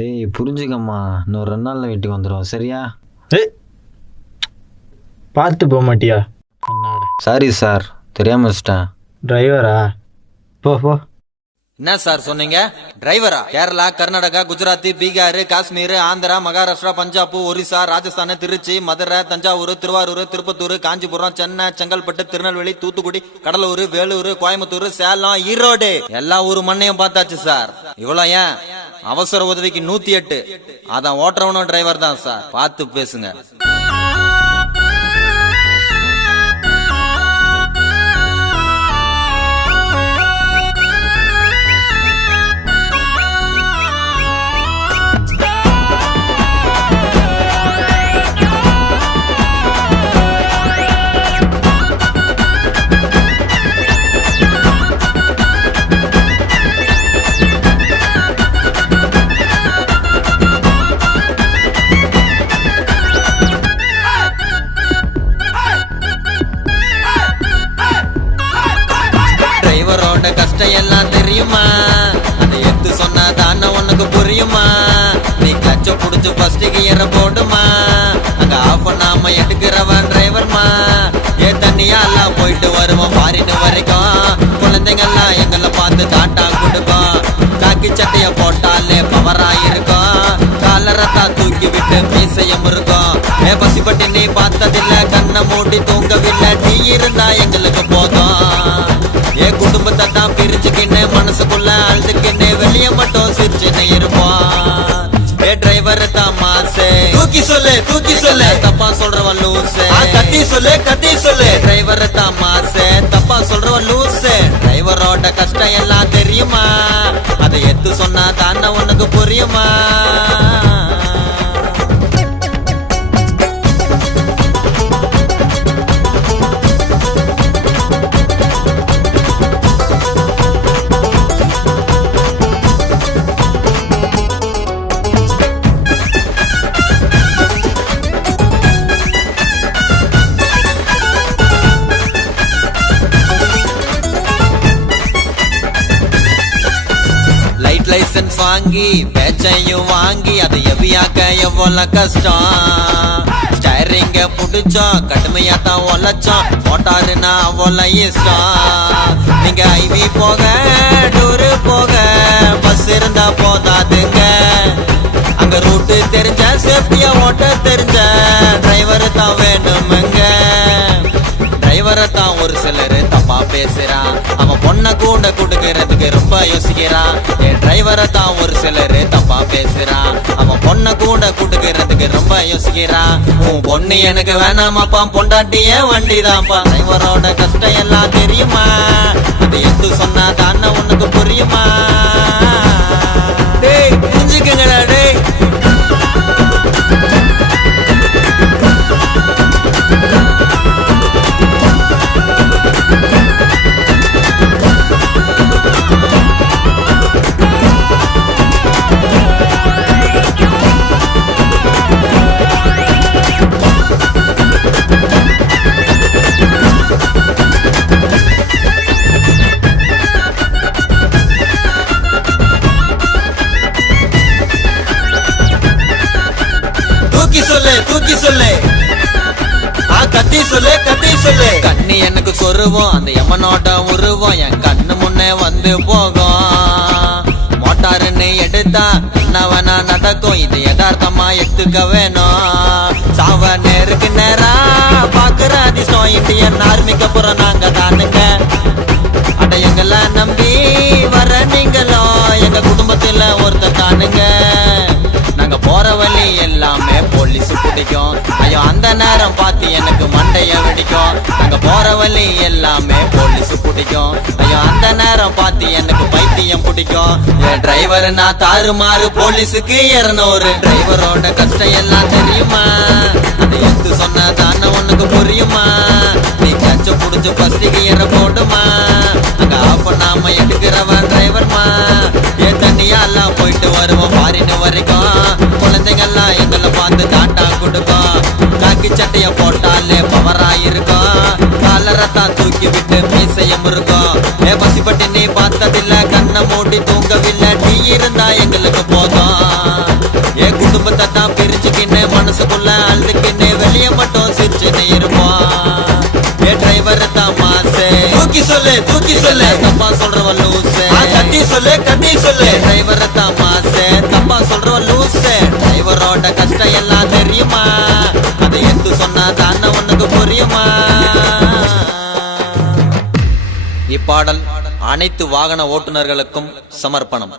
ஏய் புரிஞ்சுக்கம்மா, இன்னும் 2 நாளில் வீட்டுக்கு வந்துடும், சரியா? ஏய் பார்த்து போக மாட்டியா? சாரி சார், தெரியாமல் வச்சிட்டேன். டிரைவரா? போ போ. என்ன சார் சொன்னீங்க? டிரைவரா? கேரளா, கர்நாடகா, குஜராத், பீகார், காஷ்மீர், ஆந்திரா, மகாராஷ்டிரா, பஞ்சாப், ஒரிசா, ராஜஸ்தான், திருச்சி, மதுரை, தஞ்சாவூர், திருவாரூர், திருப்பத்தூர், காஞ்சிபுரம், சென்னை, செங்கல்பட்டு, திருநெல்வேலி, தூத்துக்குடி, கடலூர், வேலூர், கோயம்புத்தூர், சேலம், ஈரோடு, எல்லா ஊரு மண்ணையும் பார்த்தாச்சு சார். இவ்வளவு ஏன்? அவசர உதவிக்கு 108. அதான் ஓட்டுறவனும் டிரைவர் தான் சார், பார்த்து பேசுங்க. டிரைவரோட கஷ்டம் எல்லாம் தெரியுமா? அதை எடுத்து சொன்னா தானே உனக்கு புரியுமா? நீ கச்ச புடிச்சு ஃபர்ஸ்ட் கியர போடுமா, அங்க ஆஃப் பண்ணாம எடுக்கிறவன் டிரைவர்மா. ஏ தண்ணியா எல்லாம் போயிட்டு வருவோம் ஃபாரின் வரைக்கும். குழந்தைங்க எல்லாம் எங்களை பார்த்து டாட்டா கொடுக்கும். காக்கி சட்டைய போட்டாலே பவரா இருக்கும். காலரத்தா தூக்கி விட்டு மீசையும் இருக்கும். ஏ பசிப்பட்டு நீ பார்த்ததில்ல, கண்ணை மூடி தூங்கவில்லை, நீ இருந்தா எங்களுக்கு போதும். ஏ குடும்பத்தை தான் பிரிச்சுக்கின்னு மனசுக்குள்ள அழுதுக்கின்னு வெளியே மட்டும் சிரிச்சுன்னு இருப்போம். ஏ டிரைவர் தான் மாசே, தூக்கி சொல்லு தூக்கி சொல்லு, தப்பா சொல்றவன் லூசு. கத்தி சொல்லு கத்தி சொல்லு, டிரைவர் தான் மாசே, தப்பா சொல்றவன் லூசு. டிரைவரோட கஷ்டம் எல்லாம் தெரியுமா? அதை எத்து சொன்னா தானே உனக்கு புரியுமா? லைசன்ஸ் வாங்கி பேச்சையும் வாங்கி அதை எவியாக்க எவ்வளவு கஷ்டம். ஸ்டேரிங்க புடிச்சோம், கடுமையா தான் உழைச்சோம், மோட்டாருன்னா அவ்வளவு இஷ்டம். நீங்க ஐவி போக டூரு போக பஸ் இருந்தா போதாதுங்க. அங்க ரூட்டு தெரிஞ்ச சேஃப்டியா ஓட்ட தெரிஞ்ச டிரைவர் தான் வேணுமுங்க. டிரைவரை தான் ஒரு சிலரு தப்பா பேசுறான், அவன் பொண்ணை கூட கொடுக்கறதுக்கு ரொம்ப யோசிக்கிறான். என் டிரைவரை தான் ஒரு சிலரு தப்பா பேசுறான், அவன் பொண்ணை கூட கொடுக்கறதுக்கு ரொம்ப யோசிக்கிறான். உன் பொண்ணு எனக்கு வேணாமாப்பா, பொண்டாட்டியே வண்டி தான்ப்பா. டிரைவரோட கஷ்டம் எல்லாம் தெரியுமா? அது எது சொன்னா தானே உனக்கு புரியுமா? டேய் புரிஞ்சுக்கங்கடா டேய். தூக்கி சொல்லு, கத்தி சொல்லு கத்தி சொல்லு. கண்ணு எனக்கு சொருவோம், அந்த எமனோட உருவம் என் கண்ணு முன்னே வந்து போகும். மோட்டாருன்னு எடுத்தா என்ன வேணா நடக்கும், இது யதார்த்தமா எடுத்துக்க வேணும். சாவ நேருக்கு நேரா பாக்குற அதிர்ஷ்டம் இந்தியன் ஆர்மிக்கு அப்புறம் நாங்க தானுங்க. அட எங்களை நம்பி வர நீங்களும் எங்க குடும்பத்துல ஒருத்தர் தானுங்க. நாங்க போற வழி எல்லாமே போலீஸ் பிடிக்கும். ஐயோ அந்த நேரம் பார்த்து எனக்கு மண்டைய வெடிக்கும். நாங்க போற வழி எல்லாமே போலீஸ் பிடிக்கும். ஐயோ அந்த நேரம் பார்த்து எனக்கு பைத்தியம் பிடிக்கும். என் டிரைவர் நான் தாறுமாறு, போலீஸுக்கு 200. டிரைவரோட கஷ்டம் எல்லாம் தெரியுமா? அது எது சொன்னா தானே உனக்கு புரியுமா? நீ கச்ச புடிச்சு ஃபர்ஸ்ட் கியர போடுமா, அங்க ஆஃப் பண்ணாம எடுக்கிறவன் டிரைவர்மா. ஏ தண்ணியா எல்லாம் போயிட்டு வருவோம் ஃபாரின் வரைக்கும். குழந்தைங்கெல்லாம் எங்களை பார்த்து டாட்டா கொடுக்கும். காக்கி சட்டைய போட்டாலே பவரா இருக்கும். காலரத்தான் தூக்கி விட்டு மீசையும் இருக்கும். ஏ பசிப்பட்டு நீ பார்த்ததில்ல, கண்ணை மூடி தூங்கவில்லை, நீ இருந்தா எங்களுக்கு போதும். என் குடும்பத்தை தான் பிரிச்சுக்கின்னு மனசுக்குள்ள அழுதுக்கின்னு வெளியே மட்டும் சிரிச்சுன்னு இருப்பான். என் டிரைவர் தான் மாசு, தூக்கி சொல்லு தப்பா சொல்றவ லூசு. கத்தி சொல்லு டிரைவர் தான் மாசு, தப்பா சொல்றவ லூசு. டிரைவரோட கஷ்டம் எல்லாம் தெரியுமா, அது எது சொன்னா தானே உனக்கு புரியுமா? இப்பாடல் அனைத்து வாகன ஓட்டுநர்களுக்கும் சமர்ப்பணம்.